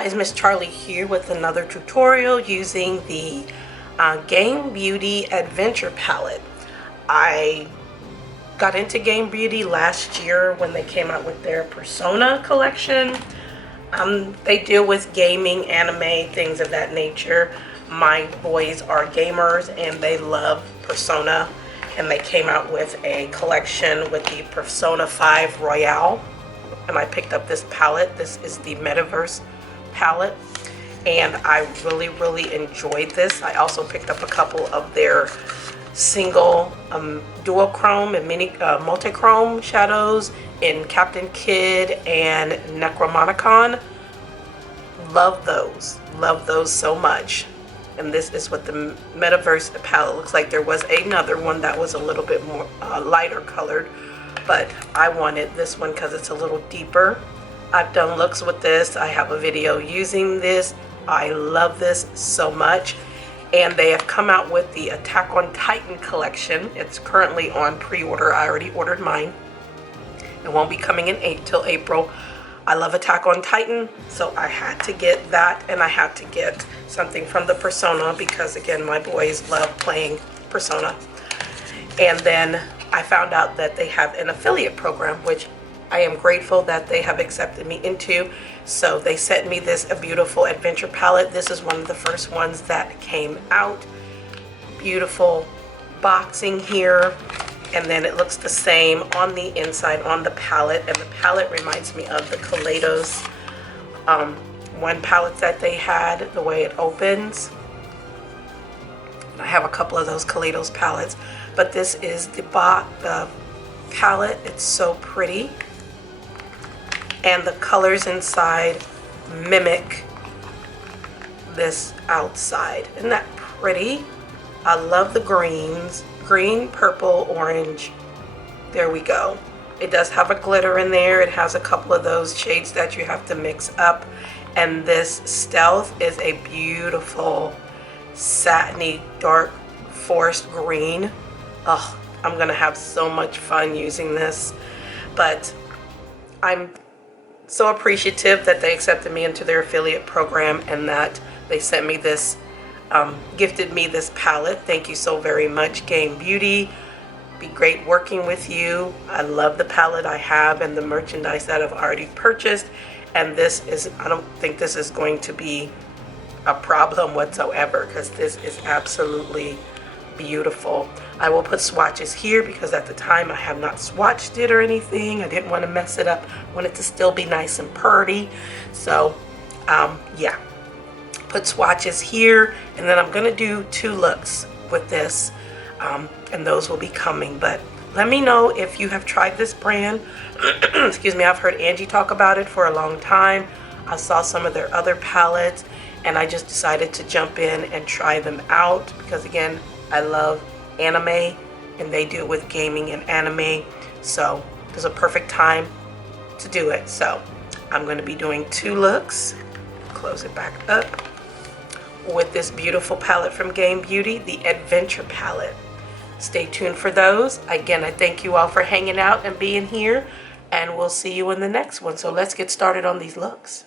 guys, Miss Charlie here with another tutorial using the Game Beauty Adventure Palette. I got into Game Beauty last year when they came out with their Persona collection. They deal with gaming, anime, things of that nature. My boys are gamers and they love Persona, and they came out with a collection with the Persona 5 Royale, and I picked up this palette. This is the Metaverse palette, and I really enjoyed this. I also picked up a couple of their single duochrome and mini multi-chrome shadows in Captain Kidd and Necromonicon. Love those so much. And this is what the Metaverse palette looks like. There was another one that was a little bit more lighter colored, but I wanted this one because it's a little deeper. I've done looks with this. I have a video using this. I love this so much. And they have come out with the Attack on Titan collection. It's currently on pre-order. I already ordered mine. It won't be coming in till April. I love Attack on Titan, so I had to get that, and I had to get something from the Persona because, again, my boys love playing Persona. And then I found out that they have an affiliate program, which I am grateful that they have accepted me into. So they sent me this beautiful adventure palette. This is one of the first ones that came out. Beautiful boxing here, and then it looks the same on the inside on the palette, and the palette reminds me of the Kaleidos one palette that they had, the way it opens. I have a couple of those Kaleidos palettes, but this is the palette. It's so pretty, and the colors inside mimic this outside. Isn't that pretty? I love the greens. Green, purple, orange. There we go. It does have a glitter in there. It has a couple of those shades that you have to mix up. And this Stealth is a beautiful satiny dark forest green. Oh, I'm gonna have so much fun using this. But I'm so appreciative that they accepted me into their affiliate program and that they sent me this, gifted me this palette. Thank you so very much, Game Beauty. Be great working with you. I love the palette I have and the merchandise that I've already purchased. And this is, I don't think this is going to be a problem whatsoever because this is absolutely beautiful. I will put swatches here because at the time I have not swatched it or anything. I didn't want to mess it up. I want it to still be nice and pretty. So yeah, put swatches here, and then I'm gonna do 2 looks with this, and those will be coming. But let me know if you have tried this brand. Excuse me, I've heard Angie talk about it for a long time. I saw some of their other palettes and I just decided to jump in and try them out because, again, I love anime and they do it with gaming and anime, so there's a perfect time to do it. So I'm going to be doing 2 looks. Close it back up with this beautiful palette from Game Beauty, the Adventure palette. Stay tuned for those. Again, I thank you all for hanging out and being here, and we'll see you in the next one. So let's get started on these looks.